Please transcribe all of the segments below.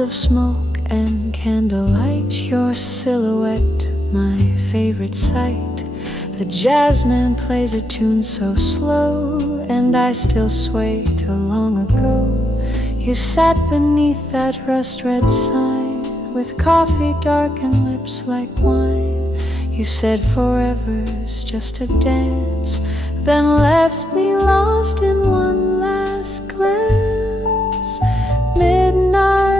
Of smoke and candlelight, your silhouette, my favorite sight. The jazzman plays a tune so slow, and I still sway till long ago. You sat beneath that rust-red sign, with coffee dark and lips like wine. You said forever's just a dance, then left me lost in one last glance. Midnight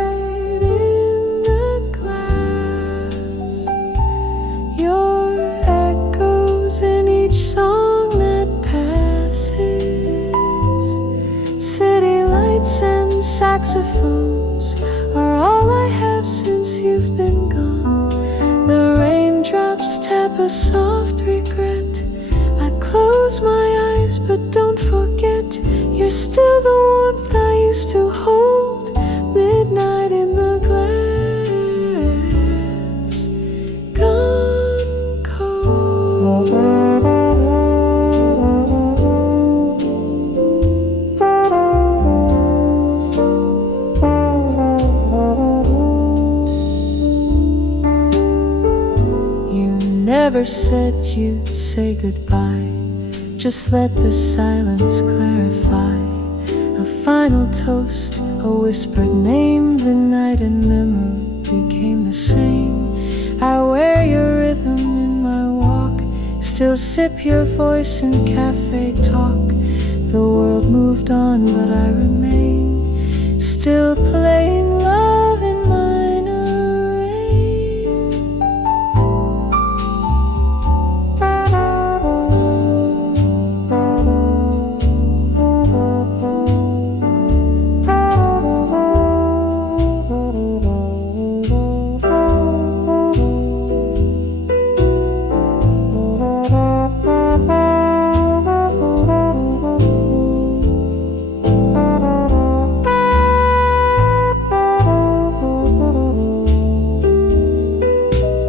song that passes. City lights and saxophones are all I have since you've been gone. The raindrops tap a soft regret. I close my eyes but don't forget, you're still the warmth I used to hold. Midnight in the glass, gone cold. Never said you'd say goodbye, just let the silence clarify. A final toast, a whispered name. The night and memory became the same. I wear your rhythm in my walk, still sip your voice in cafe talk. The world moved on but I remain, still playing love in minor rain.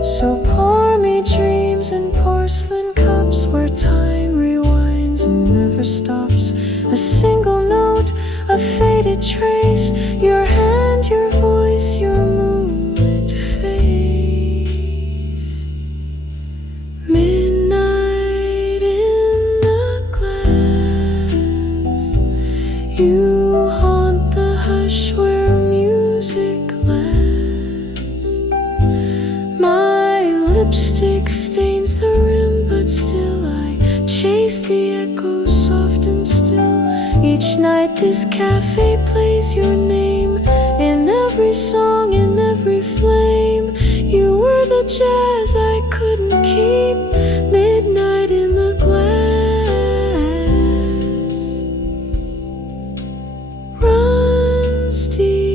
So pour me dreams in porcelain cups, where time rewinds and never stops. A single note, a faded trace, your hand, your voice, your moonlit face. Midnight in the glass, you haunt the hush where music lasts. My lipstick stains the rim, but still I chase the echoes soft and still. Each night this cafe plays your name, in every song, in every flame. You were the jazz I couldn't keep. Midnight in the glass runs deep.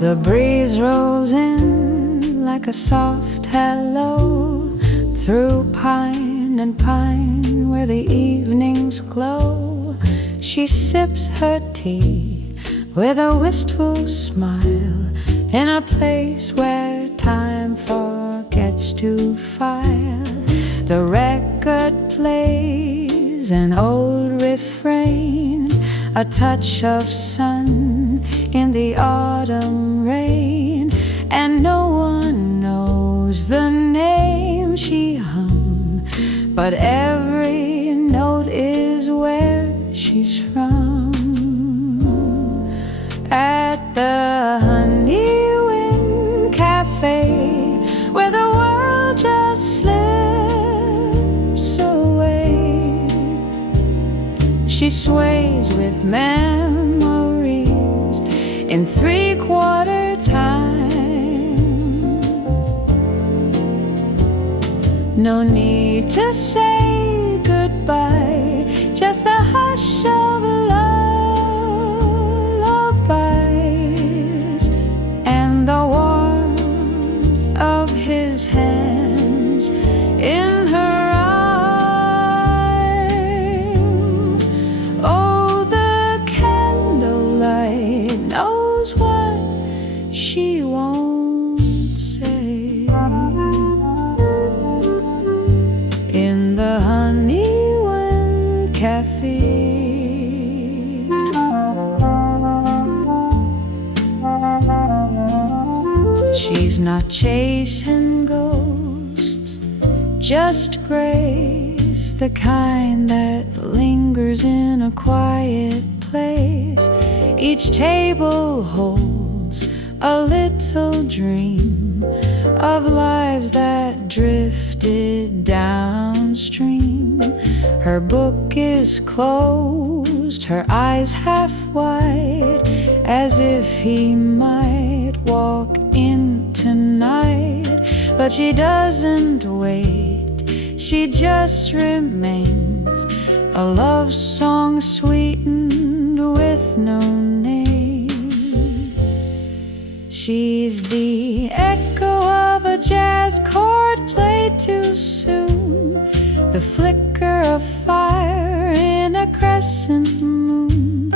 The breeze rolls in like a soft hello, through pine and pine where the evenings glow. She sips her tea with a wistful smile, in a place where time forgets to file. The record plays an old refrain, a touch of sun in the autumn rain, but every note is where she's from. At the Honeywind Cafe, where the world just slips away, she sways with memories in three-quarter time. No need to say goodbye, just the hush of lullabies and the warmth of his hands in her eye. Oh, the candlelight knows what she won't say. In the Honeywind Cafe, she's not chasing ghosts, just grace, the kind that lingers in a quiet place. Each table holds a little dream of lives that drifted downstream. Her book is closed, her eyes half wide, as if he might walk in tonight. But she doesn't wait, she just remains, a love song sweetened with no name. She's the echo of a jazz chord played too soon, the flicker of fire in a crescent moon.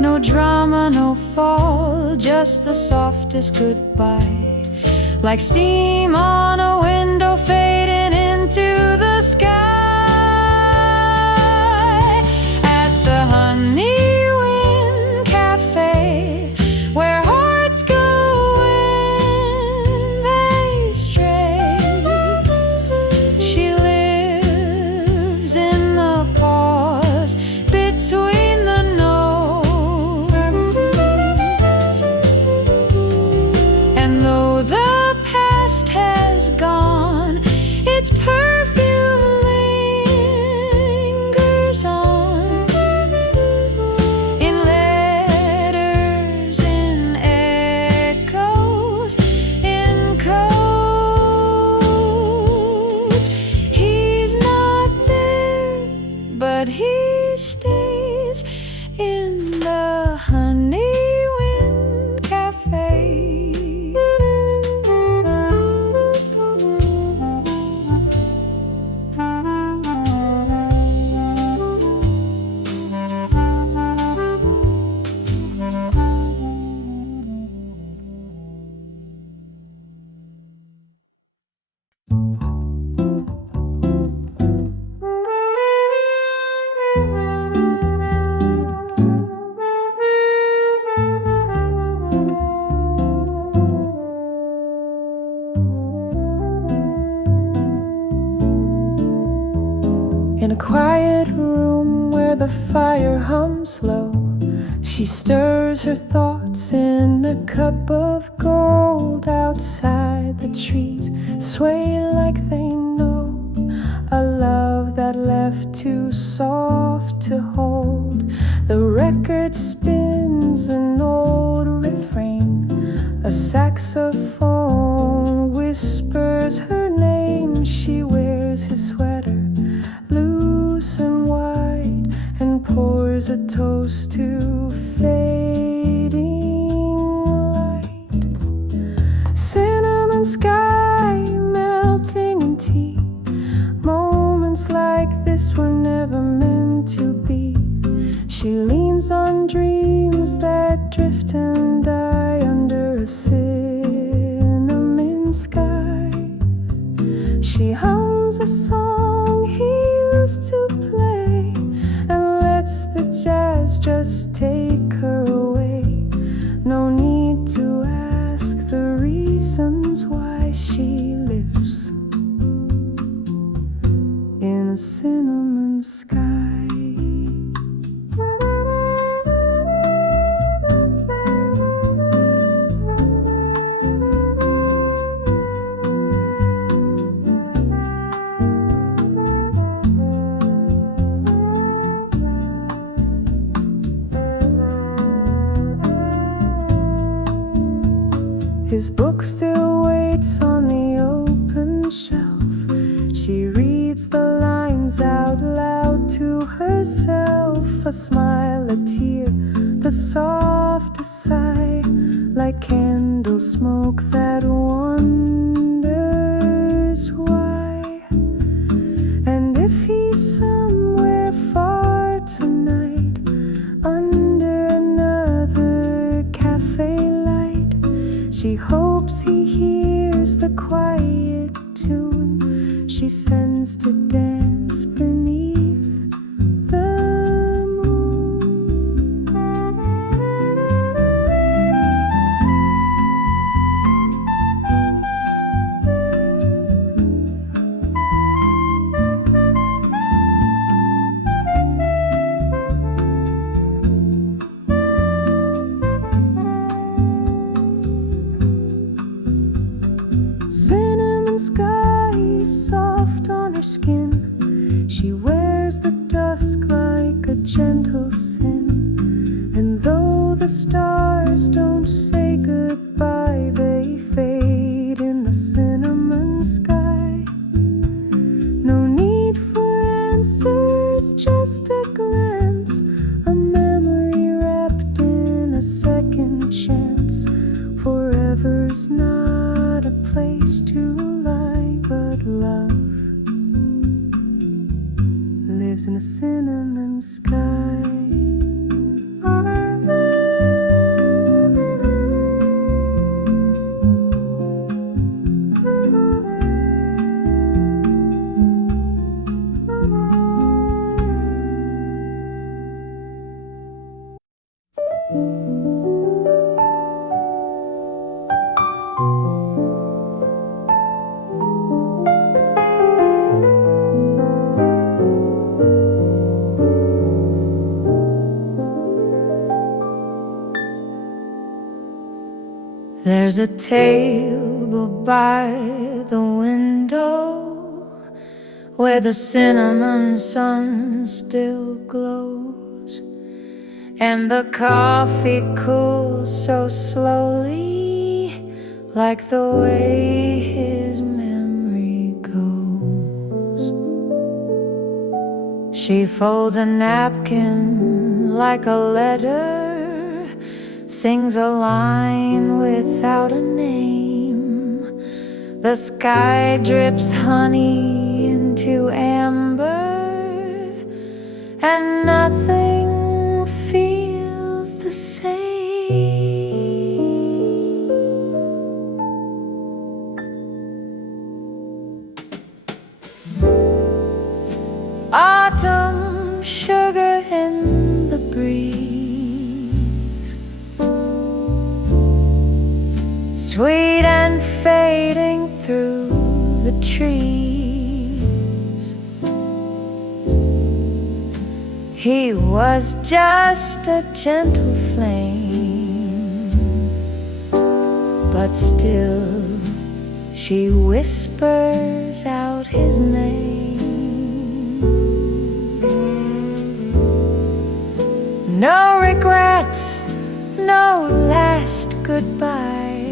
No drama, no fall, just the softest goodbye, like steam on a window fading into the sky. At the Honeywind Cafe, where hearts go when they stray, she lives in the pause between the notes. And though the past has gone, its perfume lingers on, in letters, in echoes, in codes. He's not there, but he stays in the Honeywind Cafe. In a quiet room where the fire hums low, she stirs her thoughts in a cup of gold. Outside, the trees sway like they know a love that left too soft to hold. The record spins an old refrain, a saxophone whispers her name. She wears his sweater loose and wide, and pours a toast to fading light. Cinnamon sky melting in tea, moments like this were never meant to be. She leans on dreams that drift and die under a cinnamon sky. She hums a song he used to play and lets the jazz just take her away. No need to ask the reasons why she lives in a His book still waits on the open shelf. She reads the lines out loud to herself. A smile, a tear, the softest sigh, like candle smoke that wonders why. And if he's somewhere far tonight, under another cafe light, she hopes he hears the quiet tune she sends to dance beneath the moon. Cinnamon sky soft on her skin. She wears the dusk like a gentle sin. And though the stars don't say goodbye, they fade in the cinnamon sky. No need for answers, just a glance, a memory wrapped in a second chance. Forever's not a place to lie, but love lives in a cinnamon sky. There's a table by the window where the cinnamon sun still glows, and the coffee cools so slowly, like the way his memory goes. She folds a napkin like a letter, sings a line without a name. The sky drips honey into amber, and nothing feels the same. Autumn sugar in the breeze, sweet and fading through the trees. He was just a gentle flame, but still she whispers out his name. No regrets, no last goodbye,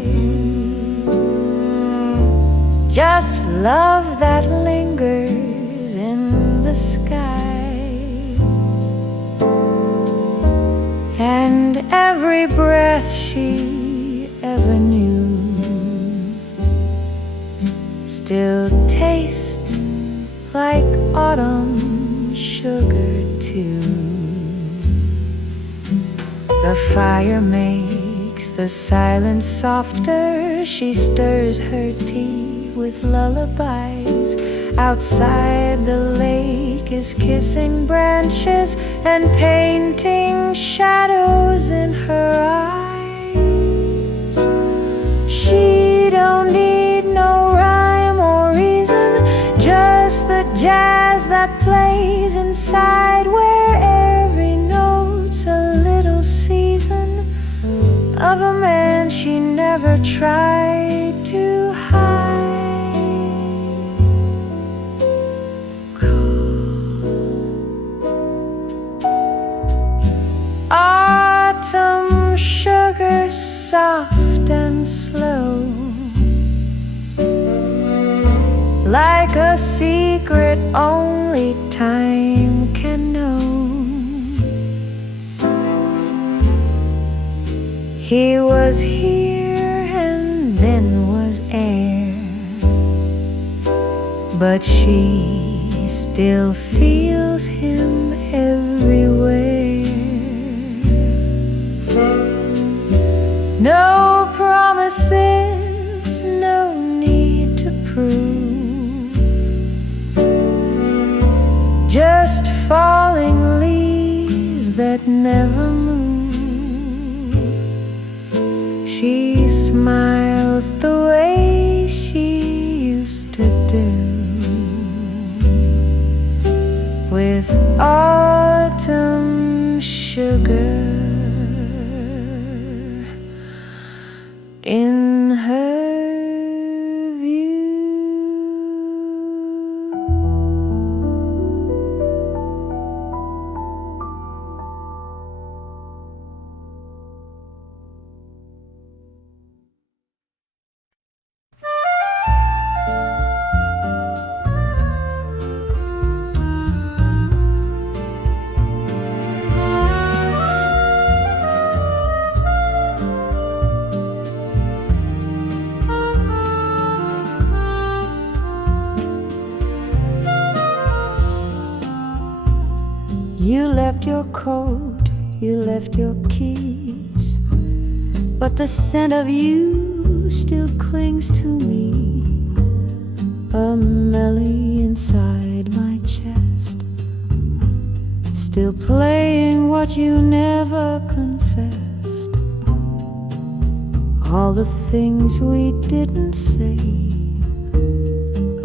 just love that lingers in the skies. And every breath she ever knew still tastes like autumn sugar too. The fire makes the silence softer. She stirs her tea with lullabies. Outside, the lake is kissing branches and painting shadows in her eyes. She don't need no rhyme or reason, just the jazz that plays inside, where every note's a little season of a man she never tried to hide. Autumn sugar, soft and slow, like a secret only time can know. He was here and then was air, but she still feels him everywhere. No promises, no need to prove, just falling leaves that never move. She smiles the way she used to do, with autumn sugar in her view. You left your coat, you left your keys, but the scent of you still clings to me, a melody inside my chest, still playing what you never confessed. All the things we didn't say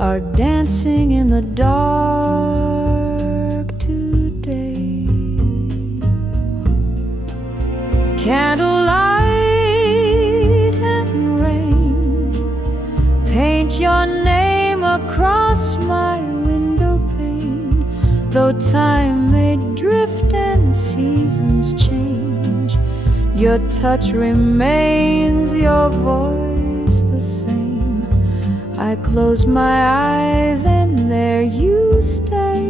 are dancing in the dark today. Candlelight and rain paint your name across my window pane. Though time may drift and seasons change, your touch remains, your voice the same. I close my eyes and there you stay,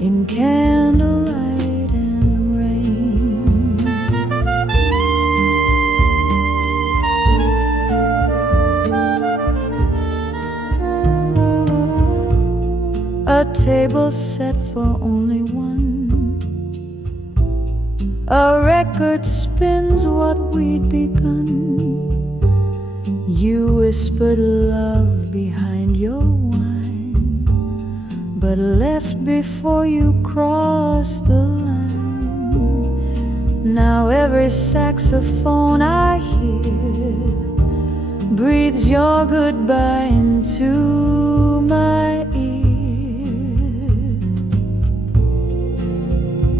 in candlelight and rain. A table set for only one, a record spins what we'd begun. You whispered love behind your wine, but left before you crossed the line. Now every saxophone I hear breathes your goodbye into my ear.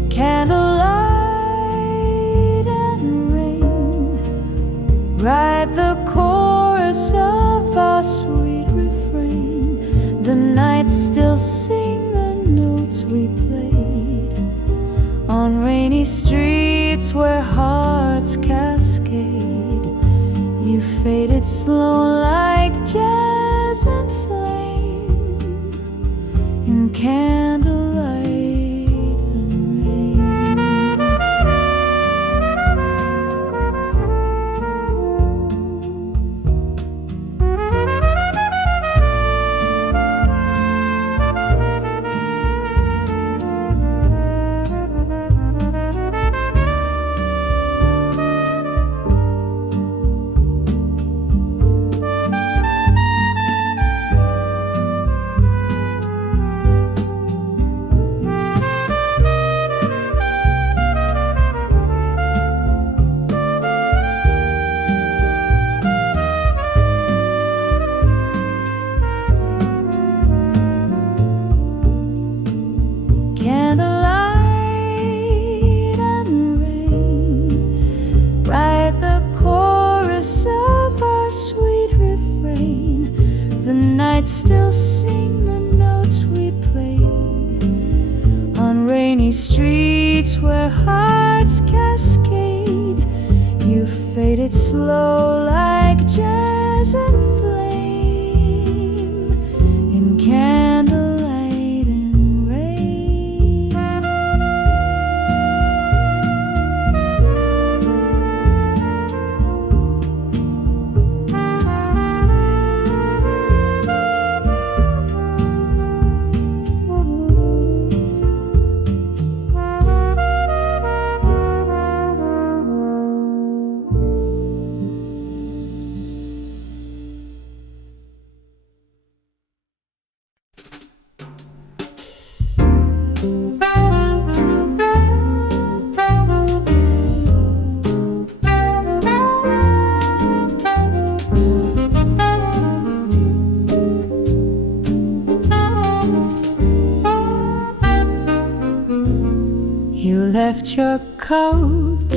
Candlelight and rain write the chorus of our sweet refrain. The nights still sing the notes we played on rainy streets where hearts cascade. You faded slow like jazz and flame, in candlelight and rain. Candlelight and rain write the chorus of our sweet refrain. The nights still sing the notes we played on rainy streets where hearts cascade. You faded slow like jazz and flame. left your coat,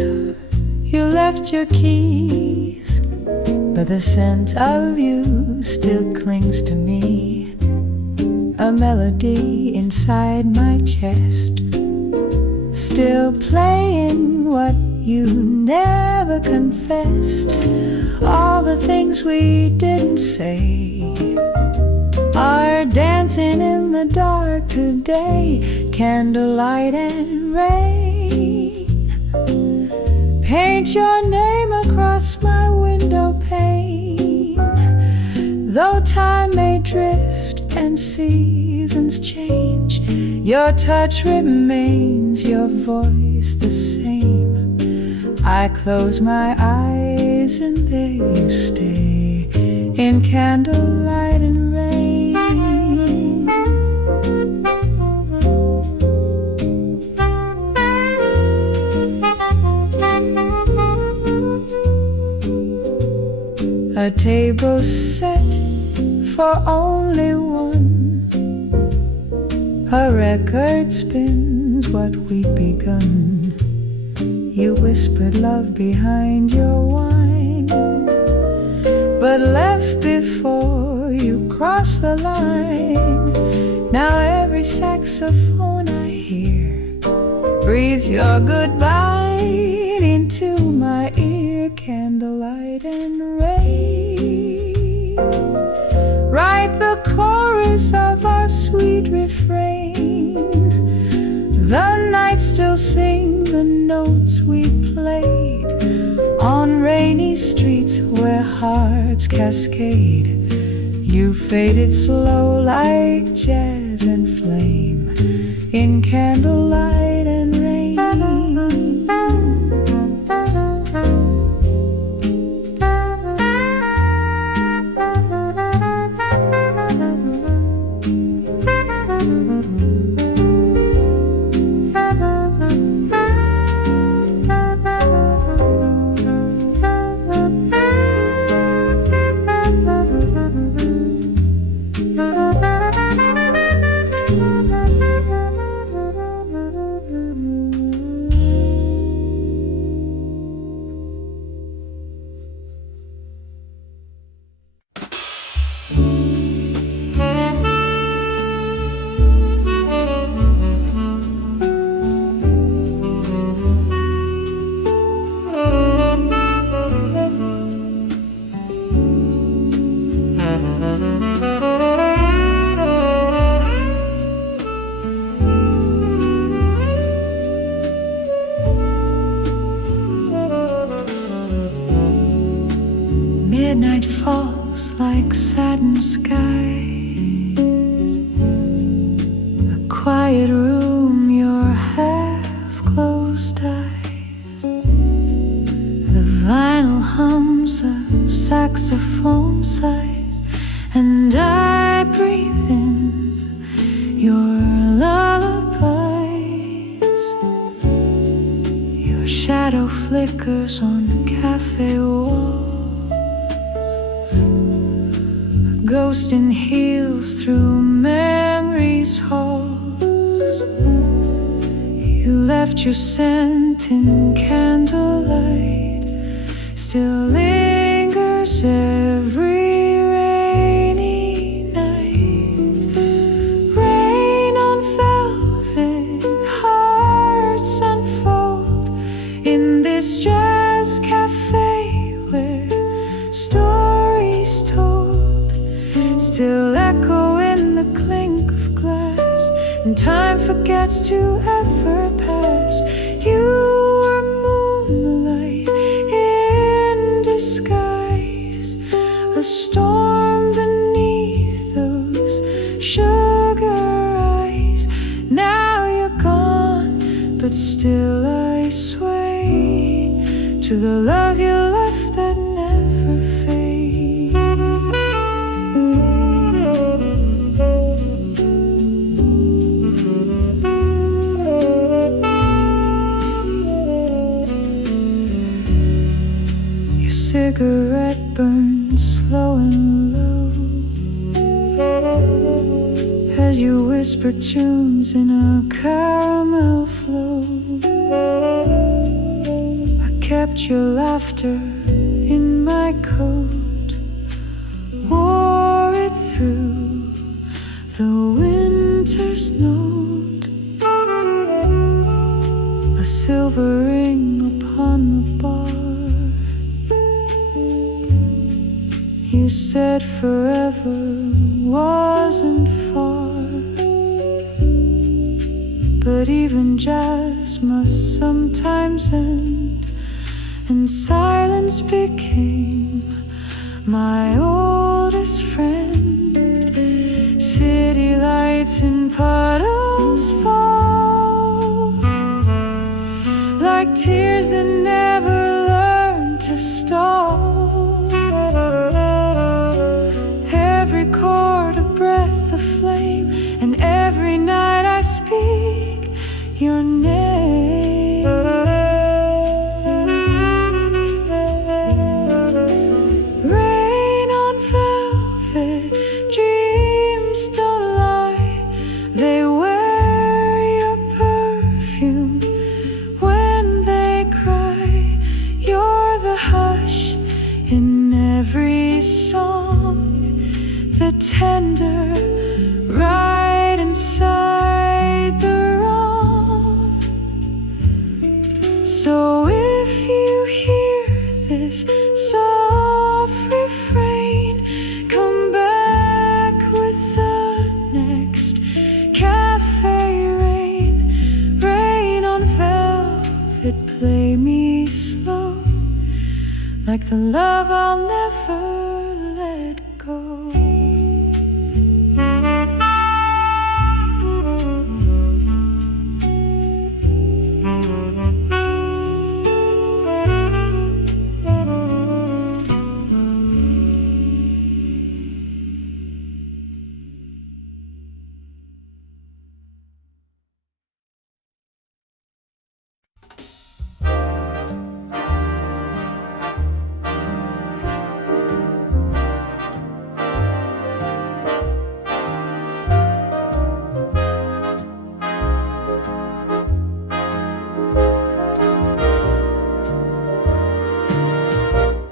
you left your keys, but the scent of you still clings to me, a melody inside my chest, still playing what you never confessed. All the things we didn't say are dancing in the dark today. Candlelight and rain paint your name across my window pane. Though time may drift and seasons change, your touch remains, your voice the same. I close my eyes and there you stay, in candlelight and rain. A table set for only one, a record spins what we'd begun. You whispered love behind your wine, but left before you crossed the line. Now every saxophone I hear breathes your goodbye into my ear. Candlelight and rain, write the chorus of our sweet refrain. The night still sing the notes we played on rainy streets where hearts cascade. You faded slow like jazz and flame, in candlelight and rain. Midnight falls like satin skies, a quiet room, your half-closed eyes. The vinyl hums a saxophone sighs, and I breathe in your lullabies. Your shadow flickers on café walls, ghost in heels through memory's halls. You left your scent in candlelight, still lingers every rainy night. Rain on velvet, hearts unfold in this jazz cafe where stories told still echo in the clink of glass, and time forgets to ever pass. You were moonlight in disguise, a storm beneath those sugar eyes. Now you're gone, but still I sway to the love you left that never fades. Your cigarette burns slow and low as you whisper tunes in a caramel flow. I kept your laughter in my coat, wore it through the winter's note, a silver ring upon the bar. You said forever wasn't far, but even jazz must sometimes end, and silence became my oldest friend. City lights in puddles fall, like tears that never learn to stall. Every chord a breath of flame, and every night I speak your name. Rain on velvet, dreams don't lie, they wear your perfume when they cry. You're the hush in every song, the tender right inside the wrong. So if you hear this soft refrain, come back with the next cafe. Rain on velvet, play me slow, like the love I'll never let go.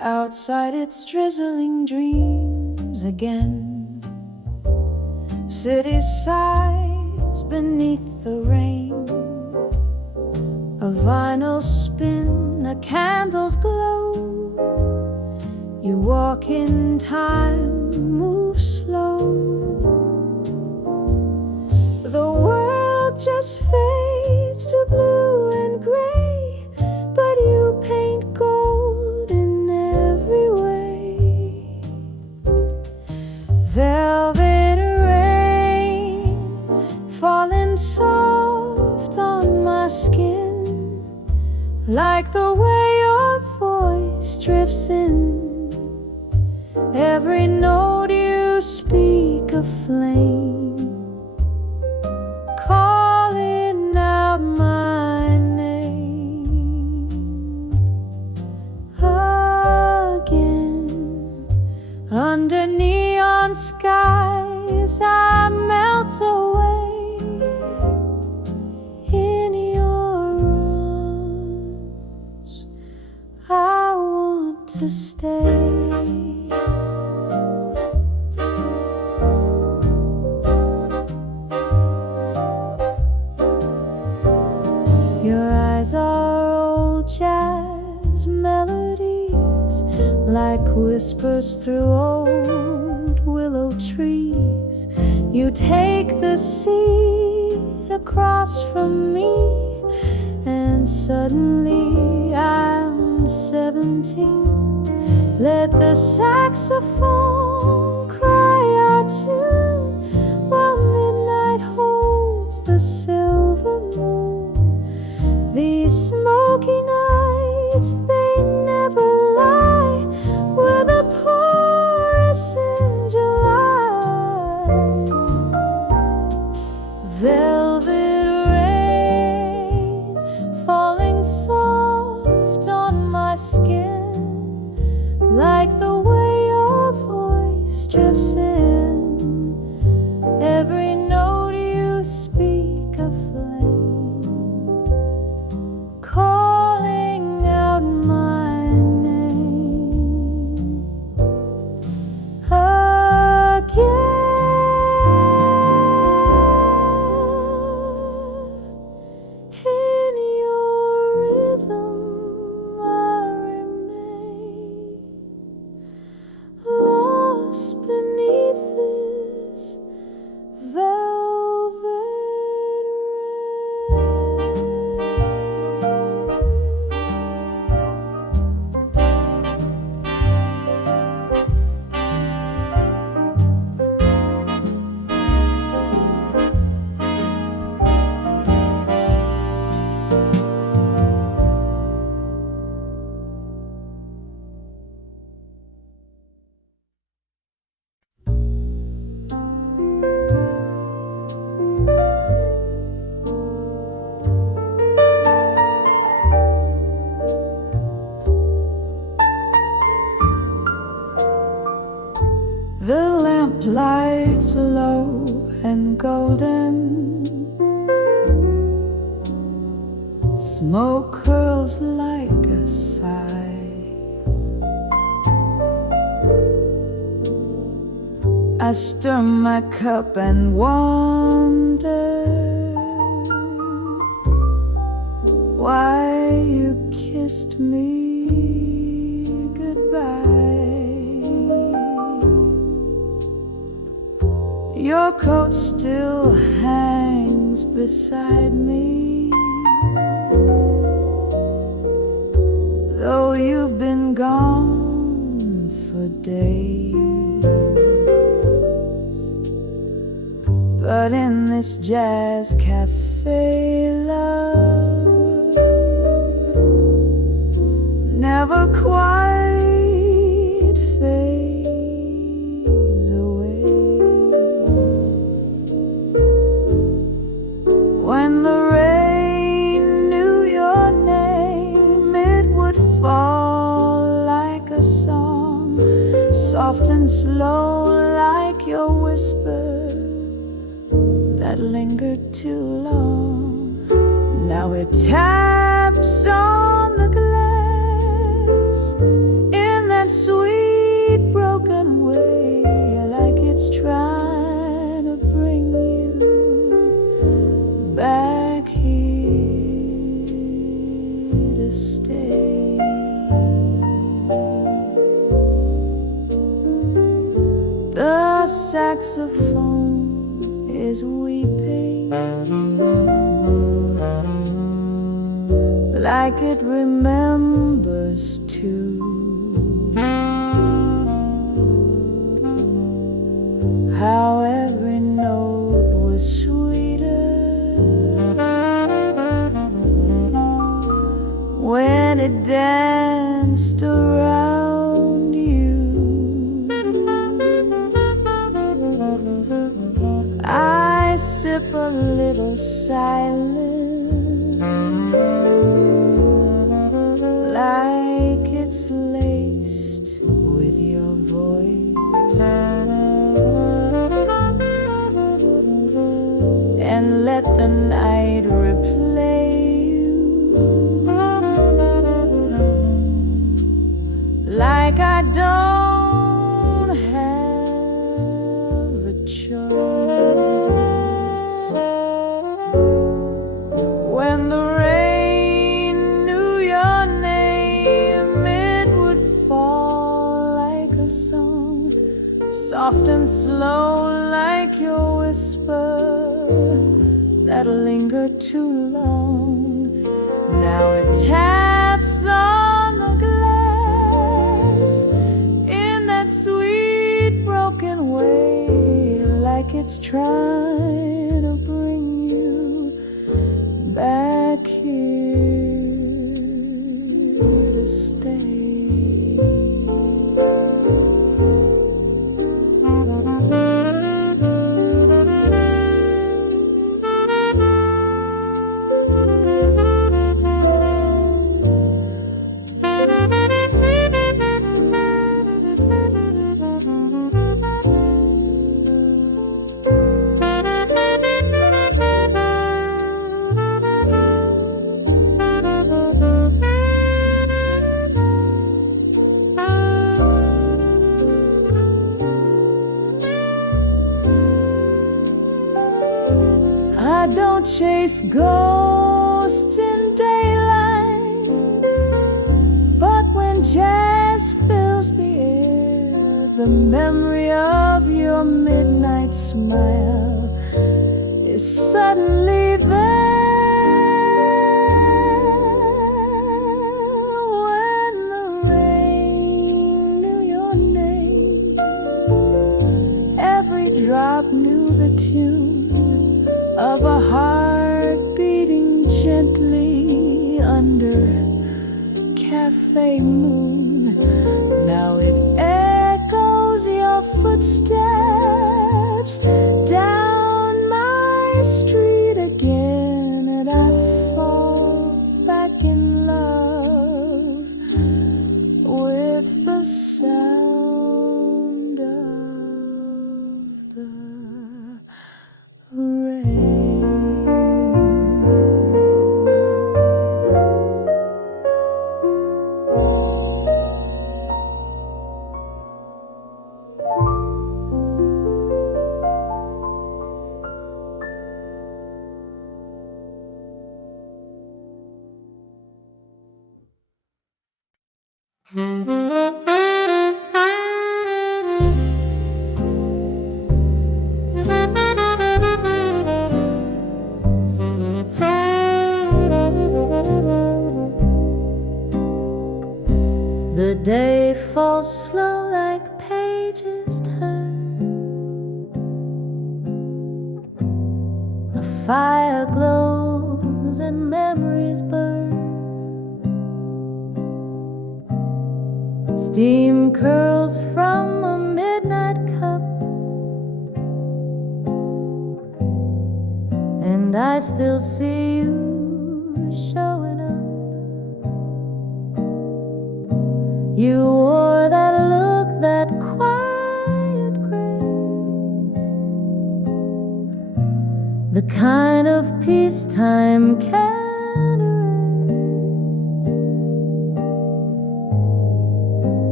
Outside it's drizzling dreams again. City sighs beneath the rain. A vinyl spin, a candle's glow. You walk in time, move slow. The world just fades to blue and gray, but you paint gold in every way. Velvet rain falling soft on my skin, like the way your voice drifts in. Every note you speak a flame, calling out my name. Again, under neon skies I melt away. In your arms I want to stay. Your eyes are old jazz melodies, like whispers through old willow trees. You take the seat across from me, and suddenly I'm 17. Let the saxophone cry our tune, while midnight holds the silver moon. These smoky nights, they never lie, we're the chorus in July. Velvet rain falling soft on my skin, like the way your voice drifts in. Every note you speak a flame, The lamplights low and golden, smoke curls like a sigh. I stir my cup and wonder why you kissed me goodbye. Your coat still hangs beside me, though you've been gone for days. But in this jazz cafe, love never quite fades away. When the rain knew your name, it would fall like a song, soft and slow like your whisper that lingered too long. Now it taps on the glass in that sweet broken way, like it's trying to bring you back here to stay. The saxophone is weeping like it remembers too how every note was sweeter when it danced around you. I sip a little silence, like it's laced with your voice, and let the night replay you, like I don't have a choice. When the rain knew your name, it would fall like a song, soft and slow like your whisper that lingered too long. Now it taps on the glass in that sweet broken way, like it's trying to bring you back here to stay. I don't chase ghosts in daylight, but when jazz fills the air, the memory of your midnight smile is suddenly there. When the rain knew your name, every drop knew the tune of a heart beating gently under cafe moon. Now it echoes your footsteps down my street again, and I fall back in love with the sound of The day falls slow like pages turn. A fire glows and memories burn. Steam curls from a midnight cup, and I still see you showing up. You wore that look, that quiet grace, the kind of peace time can't erase.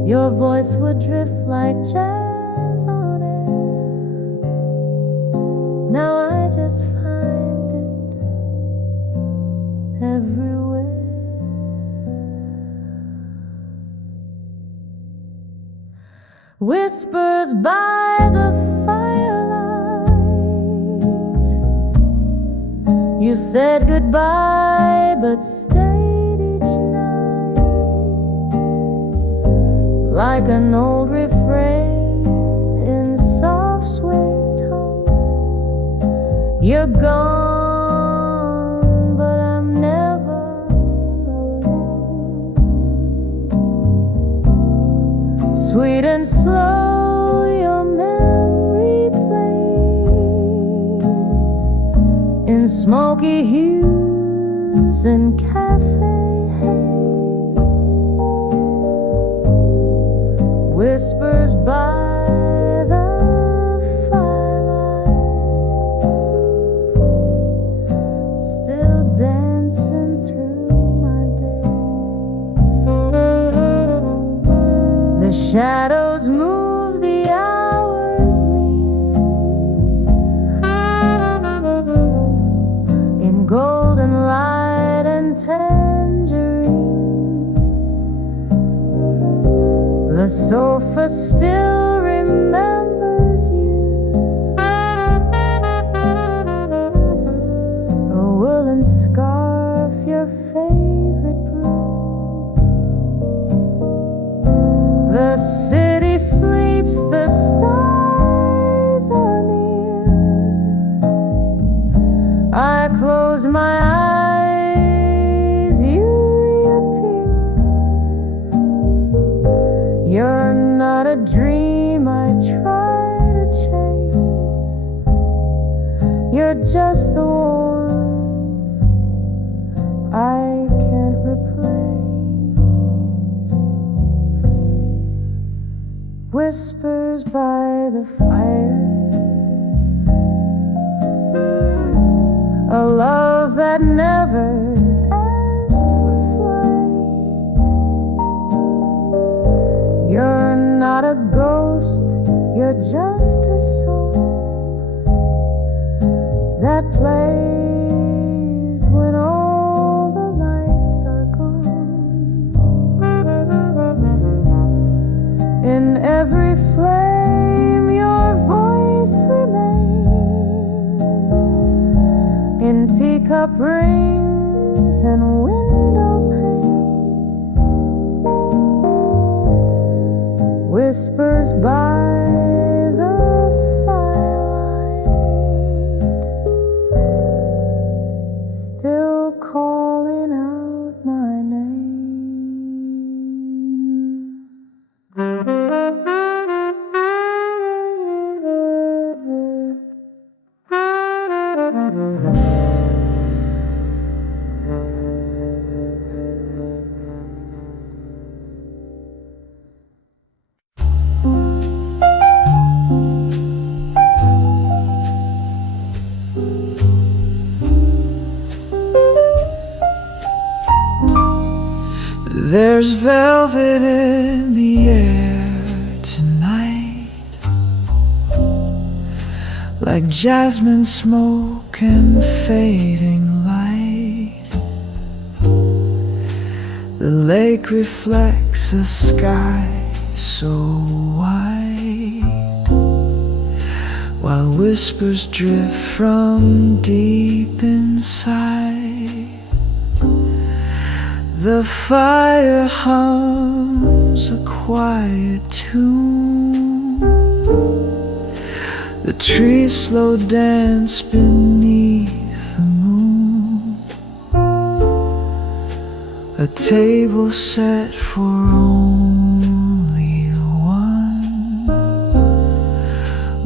Your voice would drift like jazz on air. Now I just find it everywhere. Whispers by the firelight. You said goodbye but stayed each night, like an old refrain in soft sweet tones. You're gone, but I'm never alone. Sweet and slow, your memory plays in smoky hues and cafe haze. Whispers by the firelight, still dancing through my day. The shadows move, the hours lean in golden light and tangerine. The sofa still remembers you, a woolen scarf, your favorite brew. The city sleeps, the stars are near. I close my eyes, you reappear. You're not a dream I try to chase. You're just the warmth I can't replace. Whispers by the fire, a love that never asked for flight. You're not a ghost, you're just a song that plays when all the lights are gone. In every flame your voice remains, in teacup rings and window panes. Whispers by the firelight, still calling out my name. There's velvet in the air tonight, like jasmine smoke and fading light. The lake reflects a sky so white. while whispers drift from deep inside. The fire hums a quiet tune. The trees slow dance beneath the moon. A table set for only one,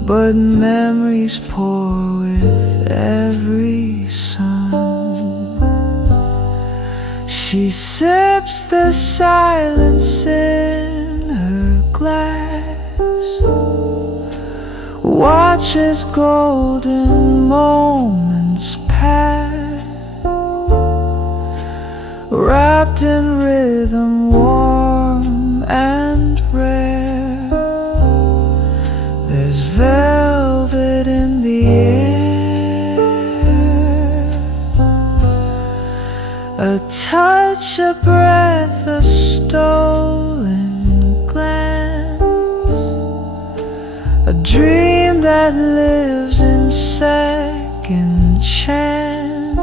but memories pour with every sun. She sips the silence in her glass, watches golden moments pass, wrapped in rhythm warm and rare. There's velvet in the air, a touch, a breath, a stolen glance, a dream that lives in second chance.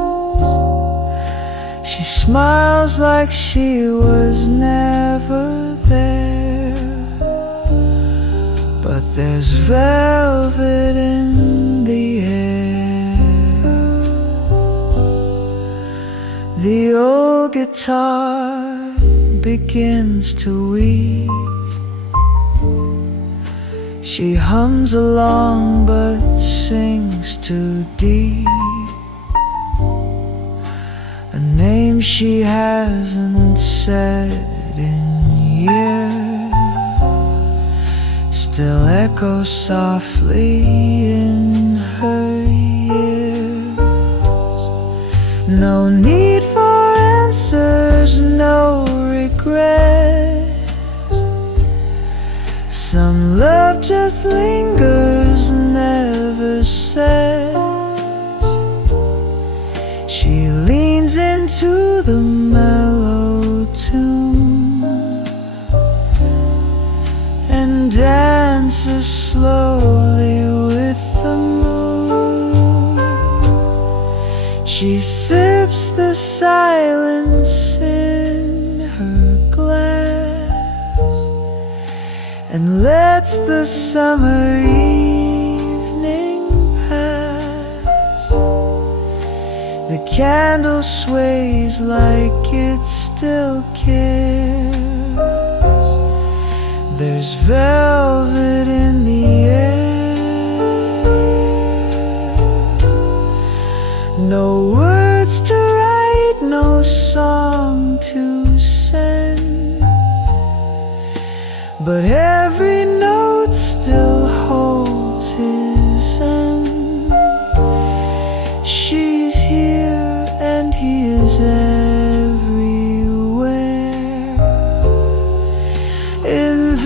She smiles like she was never there, but there's velvet in the air. The old guitar begins to weep. She hums along but sings too deep, a name she hasn't said in years still echoes softly in her ears. No need for answers, no regrets. Some love just lingers, never says. She leans into the mellow tune and dances slowly with the moon. She sips the silence in her glass and lets the summer evening pass. The candle sways like it still cares. There's velvet in the air. No words to write, no song to send, but every note still holds his end. She's here and he is everywhere, in